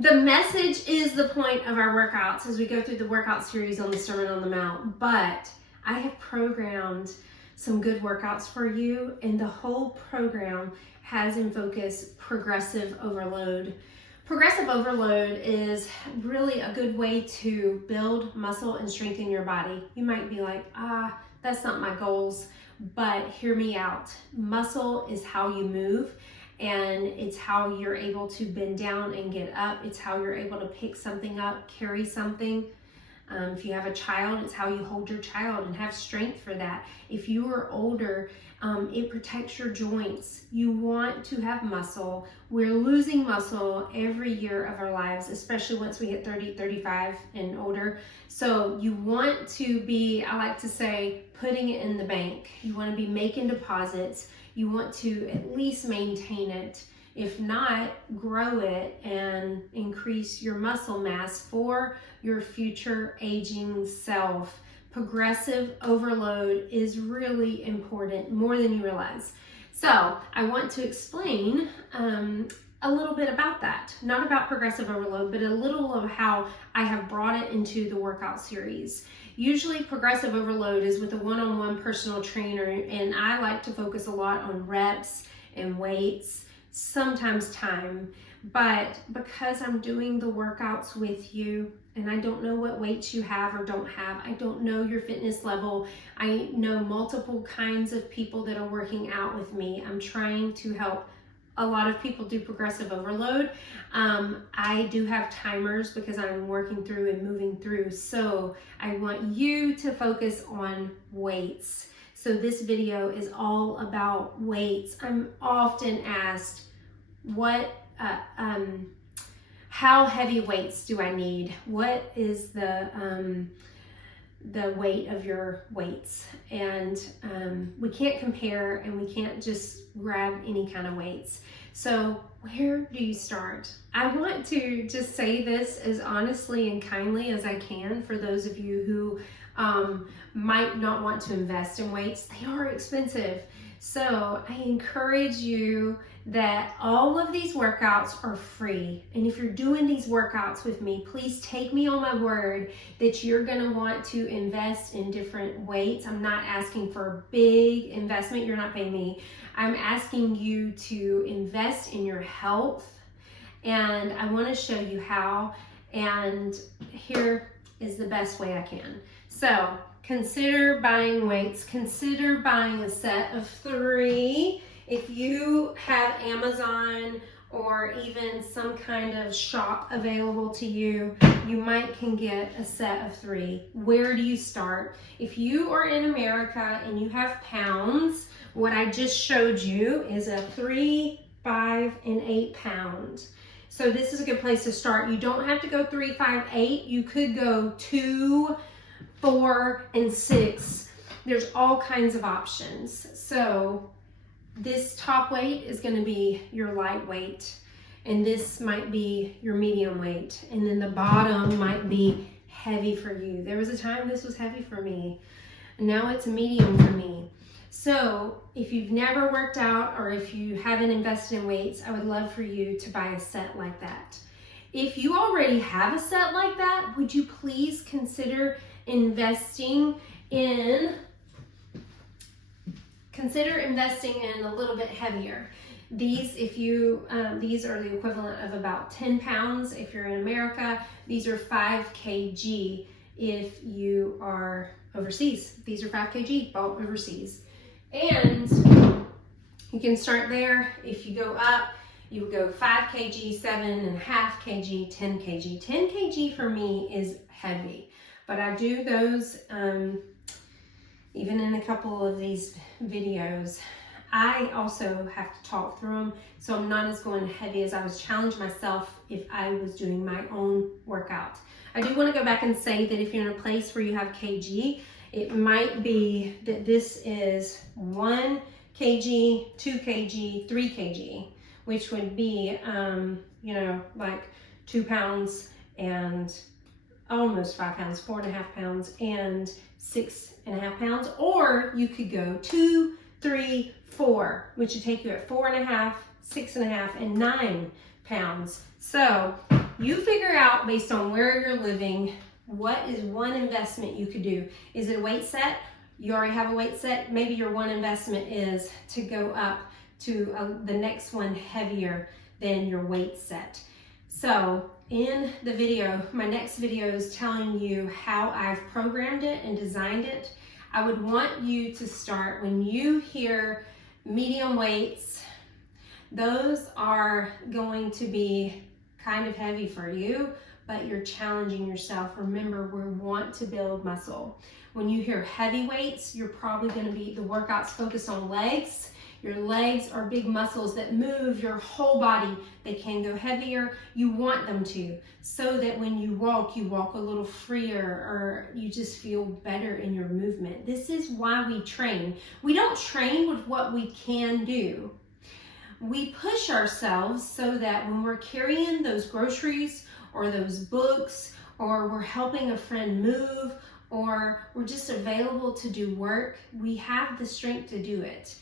The message is the point of our workouts as we go through the workout series on the Sermon on the Mount, but I have programmed some good workouts for you, and the whole program has in focus progressive overload. Progressive overload is really a good way to build muscle and strengthen your body. You might be like, that's not my goals, but hear me out. Muscle is how you move, and it's how you're able to bend down and get up. It's how you're able to pick something up, carry something. If you have a child, it's how you hold your child and have strength for that. If you are older, it protects your joints. You want to have muscle. We're losing muscle every year of our lives, especially once we hit 30, 35 and older. So you want to be, I like to say, putting it in the bank. You want to be making deposits. You want to at least maintain it. If not, grow it and increase your muscle mass for your future aging self. Progressive overload is really important, more than you realize. So I want to explain a little bit about that. Not about progressive overload, but a little of how I have brought it into the workout series. Usually progressive overload is with a one-on-one personal trainer, and I like to focus a lot on reps and weights, sometimes time. But because I'm doing the workouts with you, and I don't know what weights you have or don't have, I don't know your fitness level, I know multiple kinds of people that are working out with me. I'm trying to help a lot of people do progressive overload. I do have timers because I'm working through and moving through. So I want you to focus on weights. So this video is all about weights. I'm often asked, how heavy weights do I need? What is the weight of your weights? And we can't compare, and we can't just grab any kind of weights. So where do you start? I want to just say this as honestly and kindly as I can for those of you who might not want to invest in weights. They are expensive. So I encourage you that all of these workouts are free. And if you're doing these workouts with me, please take me on my word that you're gonna want to invest in different weights. I'm not asking for a big investment. You're not paying me. I'm asking you to invest in your health. And I wanna show you how. And here is the best way I can. So consider buying weights. Consider buying a set of 3. If you have Amazon or even some kind of shop available to you, you might can get a set of 3. Where do you start? If you are in America and you have pounds, what I just showed you is a 3, 5, and 8 pound. So this is a good place to start. You don't have to go 3, 5, 8. You could go 2, 4, and 6. There's all kinds of options. So this top weight is going to be your light weight, and this might be your medium weight, and then the bottom might be heavy for you. There was a time this was heavy for me, and now it's medium for me. So if you've never worked out or if you haven't invested in weights, I would love for you to buy a set like that. If you already have a set like that, would you please consider investing in a little bit heavier. These, if you, these are the equivalent of about 10 pounds if you're in America. These are 5 kg if you are overseas. These are 5 kg bought overseas. And you can start there. If you go up, you would go 5 kg, 7.5 kg, 10 kg. 10 kg for me is heavy, but I do those even in a couple of these videos. I also have to talk through them, so I'm not as going heavy as I was challenging myself if I was doing my own workout. I do want to go back and say that if you're in a place where you have kg, it might be that this is 1 kg, 2 kg, 3 kg, which would be, like 2 pounds and almost 5 pounds, 4.5 pounds and 6.5 pounds. Or you could go 2, 3, 4, which would take you at 4.5, 6.5, and 9 pounds. So You figure out based on where you're living, what is one investment you could do? Is it a weight set? You already have a weight set. Maybe your one investment is to go up to the next one heavier than your weight set. So in the video, my next video is telling you how I've programmed it and designed it. I would want you to start when you hear medium weights. Those are going to be kind of heavy for you, but you're challenging yourself. Remember, we want to build muscle. When you hear heavy weights, you're probably going to be, the workouts focus on legs. Your legs are big muscles that move your whole body. They can go heavier. You want them to, so that when you walk a little freer, or you just feel better in your movement. This is why we train. We don't train with what we can do. We push ourselves so that when we're carrying those groceries or those books, or we're helping a friend move, or we're just available to do work, we have the strength to do it.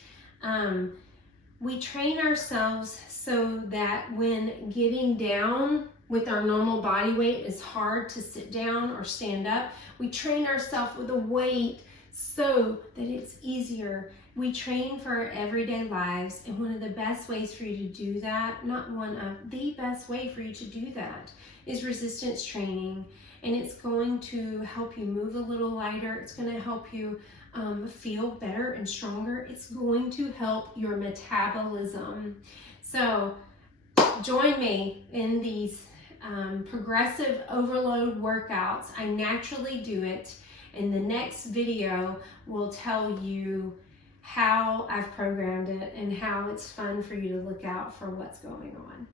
We train ourselves so that when getting down with our normal body weight is hard to sit down or stand up, we train ourselves with a weight so that it's easier. We train for our everyday lives, and one of the best ways for you to do that, not one of the best way for you to do that, is resistance training. And it's going to help you move a little lighter. It's going to help you feel better and stronger. It's going to help your metabolism. So join me in these progressive overload workouts. I naturally do it. And the next video will tell you how I've programmed it and how it's fun for you to look out for what's going on.